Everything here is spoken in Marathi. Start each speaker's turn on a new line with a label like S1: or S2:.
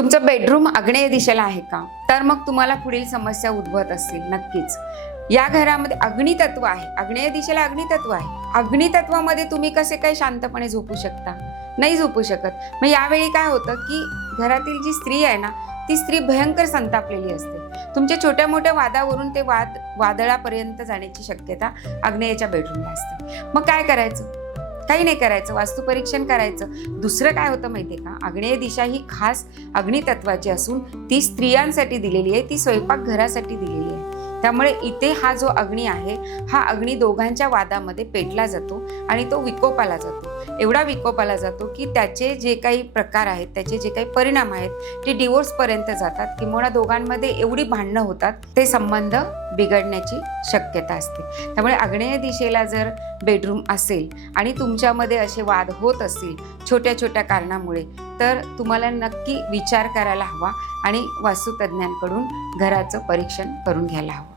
S1: तुमचं बेडरूम आग्नेय दिशेला आहे का? तर मग तुम्हाला पुढील समस्या उद्भवत असतील नक्कीच. या घरामध्ये अग्नितत्व आहे. आग्नेय दिशेला अग्नितत्व आहे. अग्नितत्वामध्ये तुम्ही कसे काय शांतपणे झोपू शकता? नाही झोपू शकत. मग यावेळी काय होतं की घरातील जी स्त्री आहे ना ती स्त्री भयंकर संतापलेली असते. तुमच्या छोट्या मोठ्या वादावरून ते वाद वादळापर्यंत जाण्याची शक्यता अग्नेयच्या बेडरूमला असते. मग काय करायचं? काही नाही करायचं वास्तुपरीक्षण करायचं. दुसरं काय होतं माहितीये का? आग्नेय दिशा ही खास अग्नितत्वाची असून ती स्त्रियांसाठी दिलेली आहे ती स्वयंपाक घरासाठी दिलेली आहे. त्यामुळे इथे हा जो अग्नी आहे हा अग्नी दोघांच्या वादामध्ये पेटला जातो आणि तो विकोपाला जातो. एवढा विकोपाला जातो की त्याचे जे काही प्रकार आहेत त्याचे जे काही परिणाम आहेत ते डिवोर्सपर्यंत जातात. किंवा दोघांमध्ये एवढी भांडणं होतात ते संबंध बिघडण्याची शक्यता असते. त्यामुळे आग्नेय दिशेला जर बेडरूम असेल आणि तुमच्यामध्ये असे वाद होत असतील छोट्या छोट्या कारणामुळे तर तुम्हाला नक्की विचार करायला हवा आणि वास्तुतज्ञांकडून घराचं परीक्षण करून घ्यायला हवं.